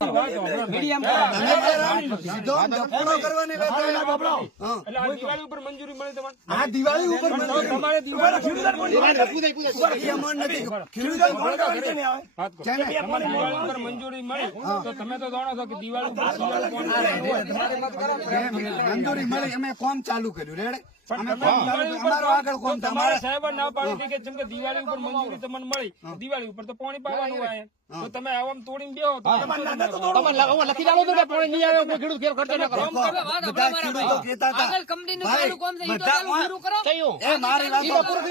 Medium સીધો ડફોડો કરવાની વાત છે એટલે આ દિવાળી ઉપર મંજૂરી મળે તમારે? હા દિવાળી ઉપર તમારે દિવાળી ઉપર મંજૂરી મળી તો તમે તો જાણો છો કે દિવાળી મંજૂરી મળી અમે કોમ ચાલુ કર્યું રેડે તમારે સાહેબ ના પાડી કે જેમ કે દિવાળી ઉપર મંજૂરી તમને મળી દિવાળી ઉપર તો પાણી પાવાનું હોય તો તમે આમ તોડીને બેહો તો લખી ડાલો તો પાણી નહીં આવે ખેડૂત ફેર ખર્ચો ના કરો બધા ખેડૂતો કહેતા હતા આગળ કંપનીનું ચાલુ કામ છે ઈ તો ચાલુ પૂરું કરો એ મારી વાત પૂરું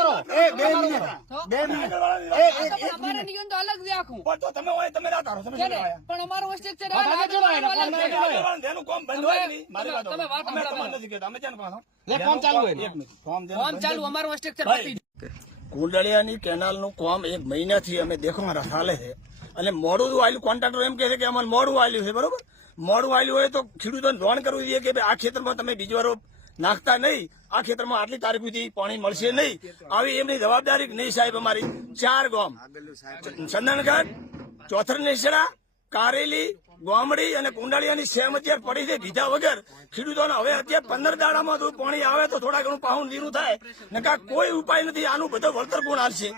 કરો એ 2 મિનિટ અમારે નિયમ તો અલગ જ રાખું તો તમે હોય તમે ના તારો સમજ પણ અમારો સ્ટ્રક્ચર એનું કામ બંધ હોય નહીં મારી વાત તમે વાત નથી કહેતા અમે ક્યાં પાછો લે કામ ચાલુ હોય કામ ચાલુ અમારો સ્ટ્રક્ચર પતી કુંડળિયાની કેનાલનું કામ 1 મહિનાથી અમે દેખવા ચાલે છે અને મોડું આવેલું કોન્ટ્રાક્ટર એમ કહે છે કે અમારે મોડું આવેલું છે બરોબર મોડું આવેલું હોય તો ખેડૂતોને નોંધ કરવું જોઈએ કે આ ખેતરમાં તમે બીજી વાર નાખતા નહીં આ ખેતરમાં આટલી તારીખ સુધી પાણી મળશે નહીં આવી એમની જવાબદારી નહીં સાહેબ અમારી 4 ગામ ચંદનગઢ ચોથર નેસડા કારેલી ગોમડી અને કુંડાળિયાની સેમ અત્યારે પડી છે દીધા વગર ખેડૂતોને હવે અત્યારે 15 દાડામાં જો પાણી આવે તો થોડા ઘણું પાહું લીરું થાય નકા કોઈ ઉપાય નથી આનું બધો વળતર કોણ આપશે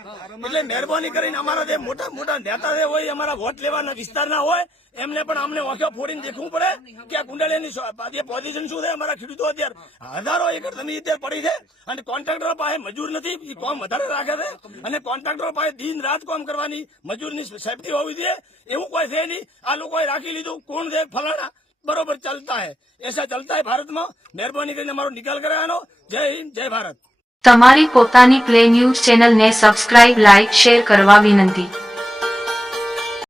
એટલે મહેરબાની કરીને અમારા જે મોટા મોટા નેતા હોય અમારા વોટ લેવાના વિસ્તારના હોય એમને પણ અમને ઓખો ફોડીને દેખવું પડે કે આ કુંડાળિયાની પોઝિશન શું છે અમારા ખેડૂતો અત્યારે હજારો એકર જમીન અત્યારે પડી છે અને કોન્ટ્રાક્ટરો પાસે મજૂર નથી એ કામ વધારે રાખે છે અને કોન્ટ્રાક્ટરો પાસે દિન રાત કામ કરવાની મજૂરની સેફટી હોવી જોઈએ એવું કોઈ છે નહીં આ લોકોએ રાખી લીધું કોણ છે ફલાણા बरोबर चलता है ऐसा चलता है भारत में मेहरबानी કરીને અમારો નિકાલ કરાવવાનો જય હિન્દ જય ભારત તમારી પોતાની પ્લે ન્યૂઝ ચેનલ ને સબસ્ક્રાઇબ લાઇક શેર કરવા વિનંતી।